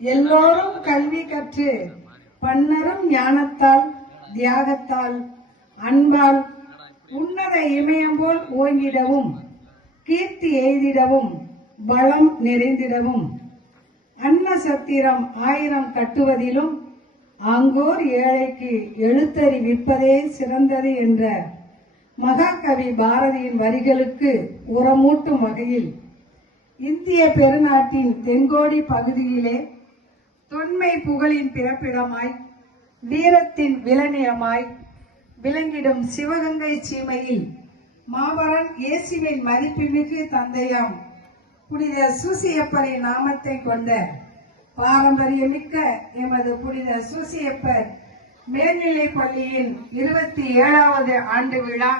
எல்லோரும் கல்வி கற்று பன்னரும் ஞானத்தால் தியாகத்தால் அன்பால் உன்னத இமயம் போல் ஓங்கிடவும் கீர்த்தி எய்திடவும் பலம் நிறைந்திடவும் அன்ன சத்திரம் 1000 கட்டுவதிலும் அங்கோர் ஏழைக்கு எழுத்தறிவிப்பதே சிறந்தது என்ற மகாகவி பாரதியின் வரிகளுக்கு உரமூட்டும் வகையில் இந்திய பெருநாட்டின் தென்கோடி பகுதியிலே தொன்மை புகழின் பிறப்பிடமாய் வீரத்தின் விலனியமாய் விளங்கிடும் சிவகங்கை சீமையில் மாபரன் இயேசுவின் மதிப்புமிகு தந்தையாம் புனித சூசியப்பரின் நாமத்தை கொண்ட பாரம்பரியமிக்க எமது புனித சூசியப்பர் மேல்நிலைப் பள்ளியின் 27வது ஆண்டு விழா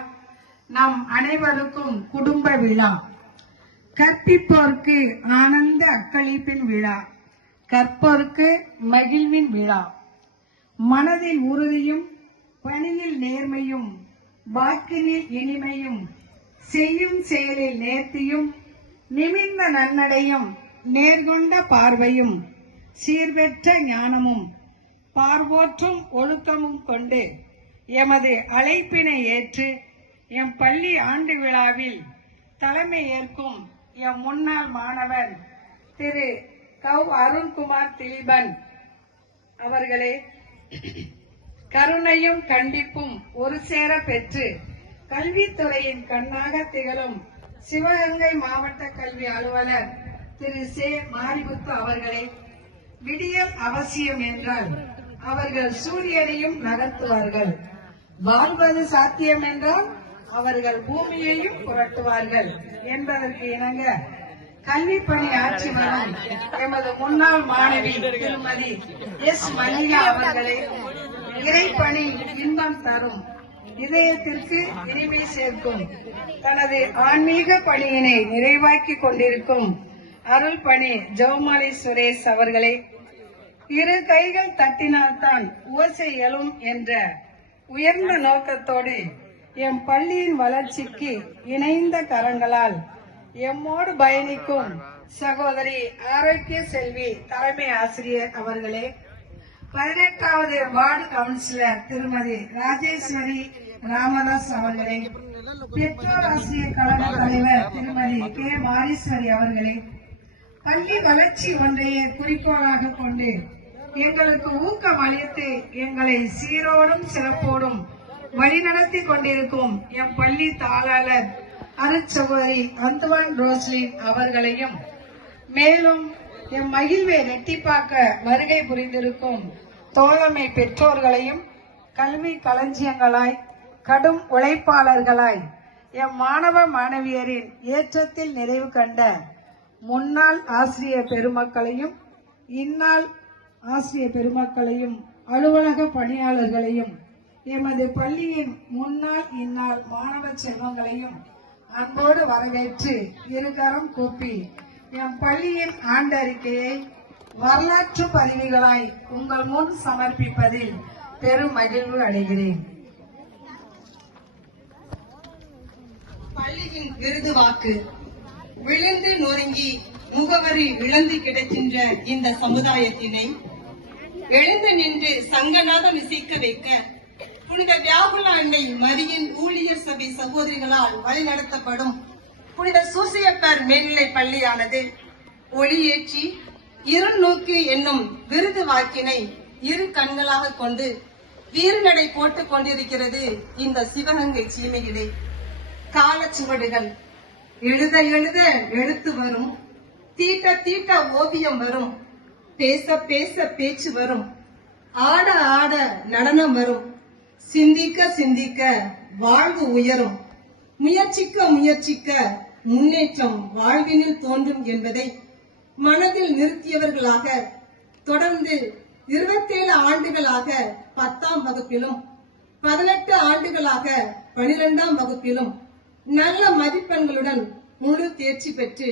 நம் அனைவருக்கும் குடும்ப விழா. கற்பிப்போருக்கு ஆனந்த அக்களிப்பின் விழா, கற்போருக்கு மகிழ்வின் விழா. மனதில் உறுதியும் பணியில் நேர்மையும் வாக்கினில் இனிமையும் செய்யும் செயலில் நேர்த்தியும் நிமிர்ந்த நன்னடையும் நேர்கொண்ட பார்வையும் சீர்பெற்ற ஞானமும் பார்வோற்றும் ஒழுக்கமும் கொண்டு எமது அழைப்பினை ஏற்று எம் பள்ளி ஆண்டு விழாவில் தலைமை ஏற்கும் எம் முன்னாள் மாணவர் திரு கவ் அருண்குமார் திலீபன் அவர்களே, கருணையும் கண்டிப்பும் ஒரு சேர பெற்று கல்வித்துறையின் கண்ணாக திகழும் சிவகங்கை மாவட்ட கல்வி அலுவலர் திரு சே மாரிமுத்து அவர்களே, விடியல் அவசியம் என்றால் அவர்கள் சூரியனையும் நகர்த்துவார்கள், வாழ்வது சாத்தியம் என்றால் அவர்கள் பூமியையும் புரட்டுவார்கள் என்பதற்கு இணங்க கல்வி பணி ஆட்சி வரும் எமது முன்னாள் மாணவி திருமதி எஸ் மல்லிகா அவர்களே, இறைப்பணி இன்பம் தரும், இதயத்திற்கு இனிமை சேர்க்கும், தனது ஆன்மீக பணியினை நிறைவாக்கி கொண்டிருக்கும் அருள் பணி ஜெவமாலை சுரேஷ் அவர்களே, இரு கைகள் தட்டினால்தான் ஓசை எழும் என்ற உயர்ந்த நோக்கத்தோடு எம் பள்ளியின் வளர்ச்சிக்கு இணைந்த கரங்களால் எம்மோடு பயணிக்கும் சகோதரி ஆரோக்கிய செல்வி தலைமை ஆசிரியர் அவர்களே, 18வது வார்டு கவுன்சிலர் திருமதி ராஜேஸ்வரி ராமதாஸ் அவர்களே, பெற்றோர் ஆசிரியர் கழக தலைவர் திருமதி கே மாரீஸ்வரி அவர்களே, பள்ளி வளர்ச்சி ஒன்றையே குறிக்கோளாக கொண்டு எங்களுக்கு ஊக்கம் அளித்து எங்களை சீரோடும் சிறப்போடும் வழிநடத்தி கொண்டிருக்கும் எம் பள்ளி தாளாளர் அருட்சகோதரி அந்துவான் ரோஸ்லின் அவர்களையும், மேலும் எம் மகிழ்வை ரெட்டிப்பாக்க வருகை புரிந்திருக்கும் தோழமை பெற்றோர்களையும், கல்வி களஞ்சியங்களாய் கடும் உழைப்பாளர்களாய் எம் மாணவ மாணவியரின் ஏற்றத்தில் நிறைவு கண்ட முன்னாள் ஆசிரியர் பெருமக்களையும், இந்நாள் ஆசிரியர் பெருமக்களையும், அலுவலக பணியாளர்களையும், எமது பள்ளியின் முன்னாள் இந்நாள் மாணவ செல்வங்களையும் அன்போடு வரவேற்று இருகரம் கூப்பி எம் பள்ளியின் ஆண்டறிக்கையை வரலாற்று பதிவுகளாய் உங்கள் முன் சமர்ப்பிப்பதில் பெரும் மகிழ்வு அடைகிறேன். பள்ளியின் விருது வாக்கு விழுந்து நொறுங்கி முகவரி இழந்து கிடக்கின்ற இந்த சமுதாயத்தினை எழுந்து நின்று சங்கநாதம் இசைக்க வைக்க புனித வியாகுல அன்னை மரியின் ஊழியர் சபை சகோதரிகளால் வழிநடத்தப்படும் புனித சூசியப்பர் மேல்நிலை பள்ளியானது ஒளியேற்றி இருநோக்கு என்னும் விருது வாக்கினை இரு கண்களாக கொண்டு வீறுநடை போட்டுக் கொண்டிருக்கிறது இந்த சிவகங்கை சீமையிலே. காலச்சுவடுகள் எழுத எழுத எழுத்து வரும், தீட்ட தீட்ட ஓவியம் வரும், பேச பேச பேச்சு வரும், ஆட ஆட நடனம் வரும், சிந்திக்க சிந்திக்க வாழ்வு உயரும், முயற்சிக்க முயற்சிக்க முன்னேற்றம் வாழ்வினில் தோன்றும் என்பதை மனதில் நிறுத்தியவர்களாக தொடர்ந்து 27 ஆண்டுகளாக 10ஆம் வகுப்பிலும் 18 ஆண்டுகளாக 12ஆம் வகுப்பிலும் நல்ல மதிப்பெண்களுடன் முழு தேர்ச்சி பெற்று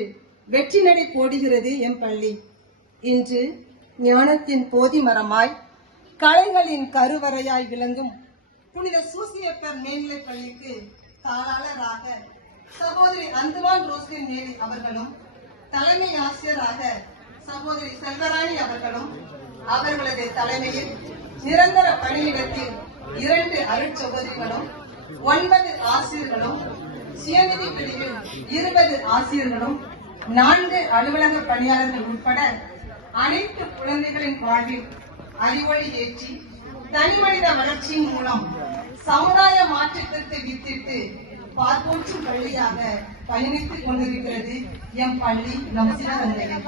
வெற்றி நடை போடுகிறது எம் பள்ளி. இன்று ஞானத்தின் போதி மரமாய் கலைகளின் கருவறையாய் விளங்கும் புனித சூசியப்பர் மேல்நிலை பள்ளிக்கு தாளாளராக சகோதரி அந்துவான் ரோஸ்லின் மேரி அவர்களும், தலைமை ஆசிரியராக சகோதரி செல்வராணி அவர்களும் அவர்களது தலைமையில் நிரந்தர பணியிடத்தில் 2 அருட்சகோதரிகளும் 9 ஆசிரியர்களும் சுயநிதி பிரிவில் 20 ஆசிரியர்களும் 4 அலுவலக பணியாளர்கள் உட்பட அனைத்து குழந்தைகளின் வாழ்வில் அறிவொளி ஏற்றி தனிமனித வளர்ச்சியின் மூலம் சமுதாய மாற்றத்திற்கு வித்திட்டு பார்ப்போற்றும் பள்ளியாக பயணித்துக் கொண்டிருக்கிறது எம் பள்ளி நம் சிவகங்கையில்.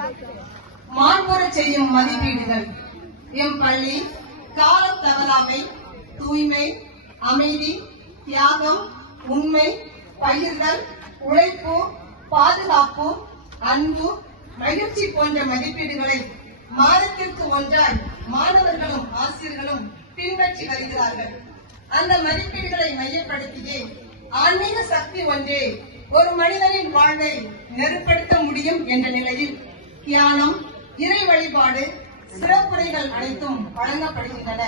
மாண்புறச் செய்யும் மதிப்பீடுகள். எம் பள்ளி காலம் தவறாமை, தூய்மை, அமைதி, தியாகம், உண்மை, பகிர்தல், உழைப்பு, பாதுகாப்பு, அன்பு, மகிழ்ச்சி போன்ற மதிப்பீடுகளை மாதத்திற்கு ஒன்றாய் மாணவர்களும் ஆசிரியர்களும் பின்பற்றி வருகிறார்கள். அந்த மதிப்பீடுகளை மையப்படுத்தியே ஆன்மீக சக்தி ஒன்றே ஒரு மனிதனின் வாழ்வை நெருப்படுத்த முடியும் என்ற நிலையில் தியானம், இறை வழிபாடு, சிறப்புரைகள் அனைத்தும் வழங்கப்படுகின்றன.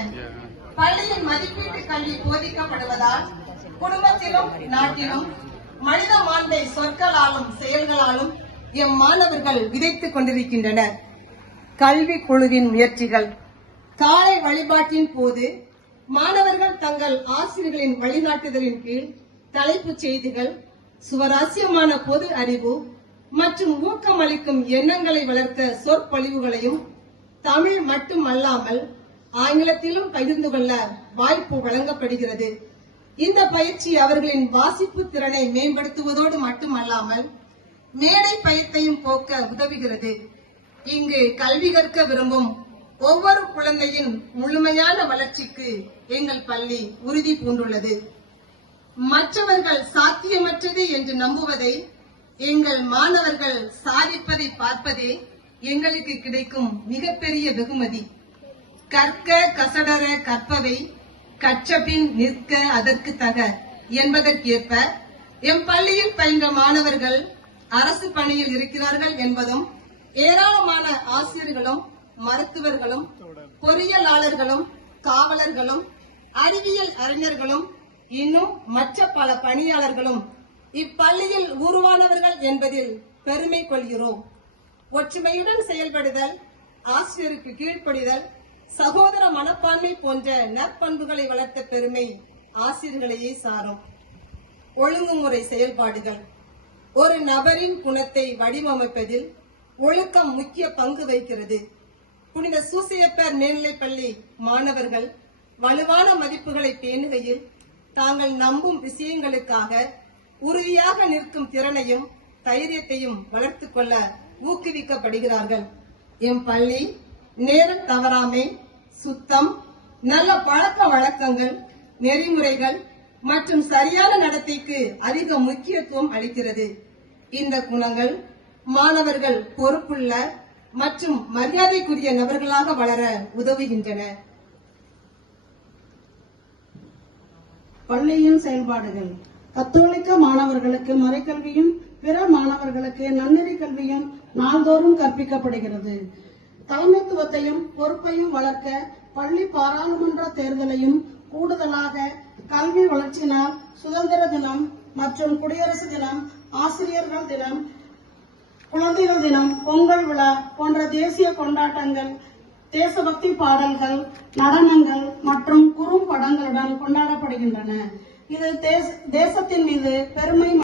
பள்ளியின் மதிப்பீட்டு கல்வி போதிக்கப்படுவதால் குடும்பத்திலும் நாட்டிலும் மனித மாண்பை சொற்களாலும் செயல்களாலும் எம் மாணவர்கள் விதைத்துக் கொண்டிருக்கின்றனர். கல்வி குழுவின் முயற்சிகள். காலை வழிபாட்டின் போது மாணவர்கள் தங்கள் ஆசிரியர்களின் வழிகாட்டுதலின் கீழ் தலைப்புச் செய்திகள், சுவராசியமான பொது அறிவு மற்றும் ஊக்கமளிக்கும் எண்ணங்களை வளர்த்த சொற்பொழிவுகளையும் தமிழ் மட்டுமல்லாமல் ஆங்கிலத்திலும் பகிர்ந்து கொள்ள வாய்ப்பு வழங்கப்படுகிறது. இந்த பயிற்சி அவர்களின் வாசிப்பு திறனை மேம்படுத்துவதோடு மட்டுமல்லாமல் மேடை பயத்தையும் போக்க உதவுகிறது. இங்கு கல்வி கற்க விரும்பும் ஒவ்வொரு குழந்தையின் முழுமையான வளர்ச்சிக்கு எங்கள் பள்ளி உறுதி பூண்டுள்ளது. மற்றவர்கள் சாத்தியமற்றது என்று நம்புவதை எங்கள் மாணவர்கள் சாதிப்பதை பார்ப்பதே எங்களுக்கு கிடைக்கும் மிகப்பெரிய வெகுமதி. கற்க கசடர கற்பவை, கற்றபின் நிற்க அதற்கு தக என்பதற்கேற்ப எம் பள்ளியில் பயின்ற மாணவர்கள் அரசு பணியில் இருக்கிறார்கள் என்பதும், ஏராளமான ஆசிரியர்களும் மருத்துவர்களும் பொறியியலாளர்களும் காவலர்களும் அறிவியல் அறிஞர்களும் இன்னும் மற்ற பல பணியாளர்களும் இப்பள்ளியில் உருவானவர்கள் என்பதில் பெருமை கொள்கிறோம். ஒற்றுமையுடன் செயல்படுதல், ஆசிரியருக்கு கீழ்ப்படிதல், சகோதர மனப்பான்மை போன்ற நற்பண்புகளை வளர்த்த பெருமை ஆசிரியர்களையே சாரும். ஒழுங்குமுறை செயல்பாடுகள். ஒரு நபரின் குணத்தை வடிவமைப்பதில் ஒழுக்கம் முக்கிய பங்கு வகிக்கிறது. புனித சூசையப்பர் மேல்நிலைப்பள்ளி மாணவர்கள் வலுவான மதிப்புகளை பேணுகையில் தாங்கள் நம்பும் விஷயங்களுக்காக உறுதியாக நிற்கும் திறனையும் தைரியத்தையும் வளர்த்துக் கொள்ள ஊக்குவிக்கப்படுகிறார்கள். எம் பள்ளி நேர தவறாமை, சுத்தம், நல்ல பழக்க வழக்கங்கள், நெறிமுறைகள் மற்றும் சரியான நடத்தைக்கு அதிக முக்கியத்துவம் அளிக்கிறது. இந்த குணங்கள் மாணவர்கள் பொறுப்புள்ள மற்றும் மரியாதைக்குரிய நபர்களாக வளர உதவுகின்றன. பள்ளியின் செயல்பாடுகள். கத்தோலிக்க மாணவர்களுக்கு மறைக்கல்வியும் பிற மாணவர்களுக்கு நன்னெறி கல்வியும் நாள்தோறும் கற்பிக்கப்படுகிறது. தலைமைத்துவத்தையும் பொறுப்பையும் வளர்க்க பள்ளி பாராளுமன்ற தேர்தலையும் கூடுதலாக கல்வி வளர்ச்சி நாள், சுதந்திர தினம் மற்றும் குடியரசு தினம், ஆசிரியர்கள் தினம், குழந்தைகள் தினம், பொங்கல் விழா போன்ற தேசிய கொண்டாட்டங்கள் தேசபக்தி பாடல்கள், நடனங்கள் மற்றும் குறும்படங்களுடன் கொண்டாடப்படுகின்றன. இது தேசத்தின் மீது பெருமை